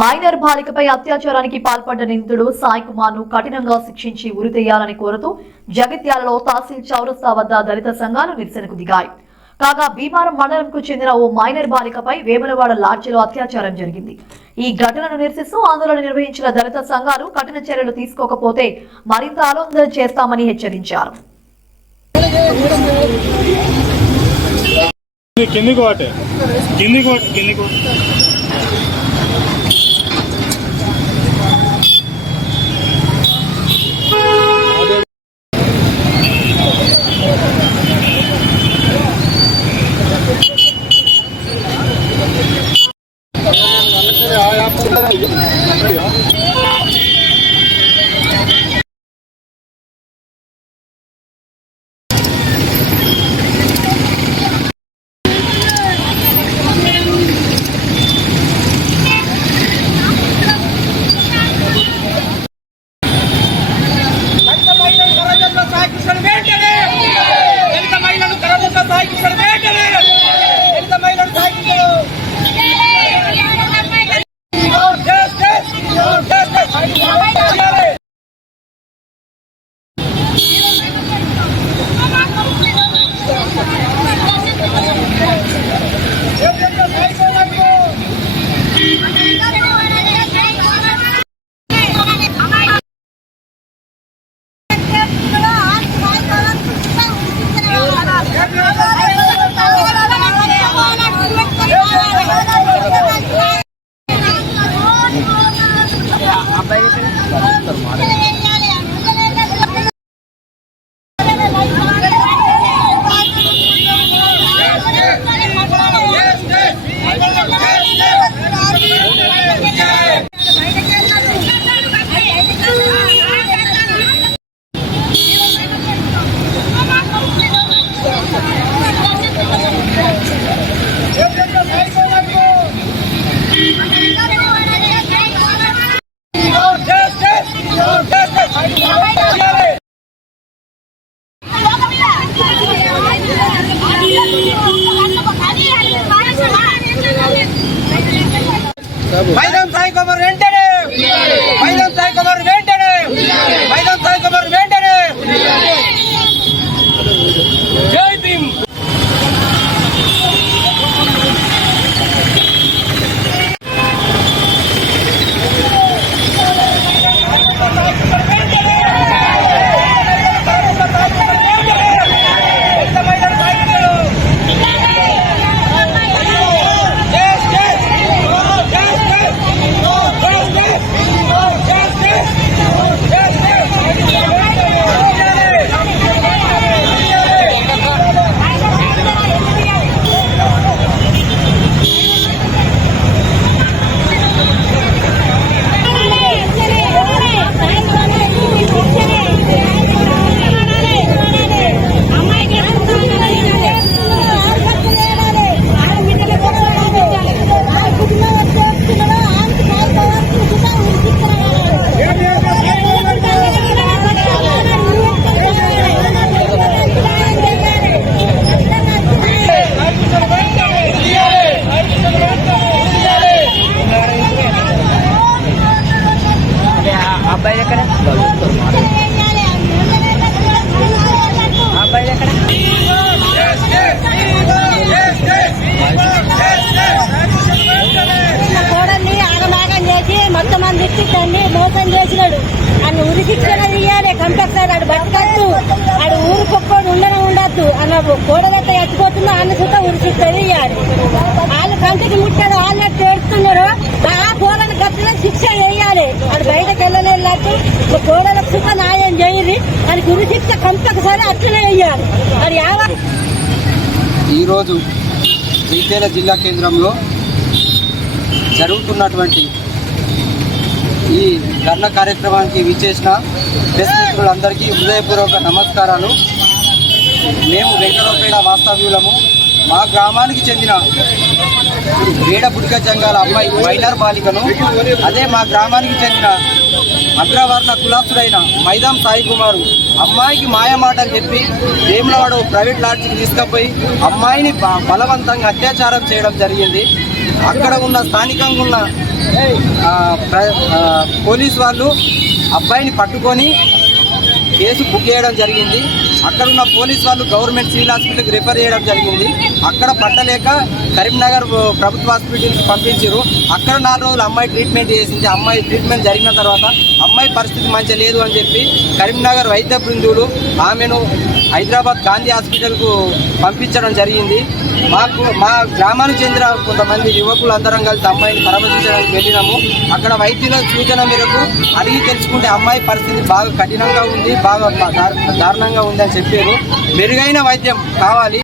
Minor బాలికపై అత్యాచారానికి పాల్పడ్డ నిందితుడు సాయి కుమార్ ను కఠినంగా శిక్షించి ఉరితీయాలని కోరుతూ జగిత్యాలలో తహసీల్ చౌరస్తా వద్ద దళిత సంఘాలు నిరసనకు దిగాయి. కాగా భీమారం మండలంకు చెందిన ఓ మైనర్ బాలికపై వేములవాడ లాడ్జిలో అత్యాచారం జరిగింది. ఈ ఘటనను నిరసిస్తూ ఆందోళన నిర్వహించిన దళిత సంఘాలు కఠిన చర్యలు తీసుకోకపోతే మరింత ఆందోళన చేస్తామని హెచ్చరించారు. మైదాన్ సాయి కుమార్ వెంటనే మైదాన్ సాయి కుమార్ వెంటనే మైదాన్ సాయి కుమార్ వెంటనే జై భీమ్. మొత్తం మంది మోసం చేసినాడు అన్న ఉరిశిక్షణ తీయాలి కంపల్సరీ. ఆడు బతకద్దు, ఆడు ఊరుకొక్కడు ఉండద్దు అన్న గోడగట్ట ఎత్తిపోతుందో అన్న సుత ఉరిశిక్షణ తీయాలి. వాళ్ళు కంటికి ముట్టాడు, వాళ్ళు తేడుతున్నారు. ఆ గోడను గట్టిన శిక్ష వేయాలి. ఆడు బయటకు వెళ్ళలేదు, గోడలకు సుత న్యాయం చేయాలి. దానికి ఉరిశిక్ష కంపల్సరీ అట్లనే వేయాలి. అది ఈరోజు శ్రీశైలం జిల్లా కేంద్రంలో జరుగుతున్నటువంటి ఈ ధర్నా కార్యక్రమానికి విచ్చేసిన ప్రెస్ మిత్రులందరికీ హృదయపూర్వక నమస్కారాలు. మేము వెంకటపేట వాస్తవ్యులము. మా గ్రామానికి చెందిన వేడ బుడిక జంగాల అమ్మాయి మైనర్ బాలికను అదే మా గ్రామానికి చెందిన అగ్రవర్ణ కులాసుడైన మైదాం సాయి కుమారు అమ్మాయికి మాయమాటలు చెప్పి వేములవాడ ప్రైవేట్ లాడ్జికి తీసుకుపోయి అమ్మాయిని బలవంతంగా అత్యాచారం చేయడం జరిగింది. అక్కడ ఉన్న స్థానికంగా ఉన్న పోలీసు వాళ్ళు అబ్బాయిని పట్టుకొని కేసు బుక్ చేయడం జరిగింది. అక్కడ ఉన్న పోలీసు వాళ్ళు గవర్నమెంట్ సివిల్ హాస్పిటల్కి రిఫర్ చేయడం జరిగింది. అక్కడ పట్టలేక కరీంనగర్ ప్రభుత్వ హాస్పిటల్కి పంపించారు. అక్కడ 4 రోజులు అమ్మాయి ట్రీట్మెంట్ చేసింది. అమ్మాయి ట్రీట్మెంట్ జరిగిన తర్వాత అమ్మాయి పరిస్థితి మంచిగా లేదు అని చెప్పి కరీంనగర్ వైద్య బృందులు ఆమెను హైదరాబాద్ గాంధీ హాస్పిటల్కు పంపించడం జరిగింది. మా గ్రామానికి చెందిన కొంతమంది యువకులు అందరం కలిసి అమ్మాయిని పరామర్శించడానికి వెళ్ళినాము. అక్కడ వైద్యుల సూచన మేరకు అడిగి తెలుసుకుంటే అమ్మాయి పరిస్థితి బాగా కఠినంగా ఉంది, బాగా దారుణంగా ఉంది అని చెప్పారు. మెరుగైన వైద్యం కావాలి.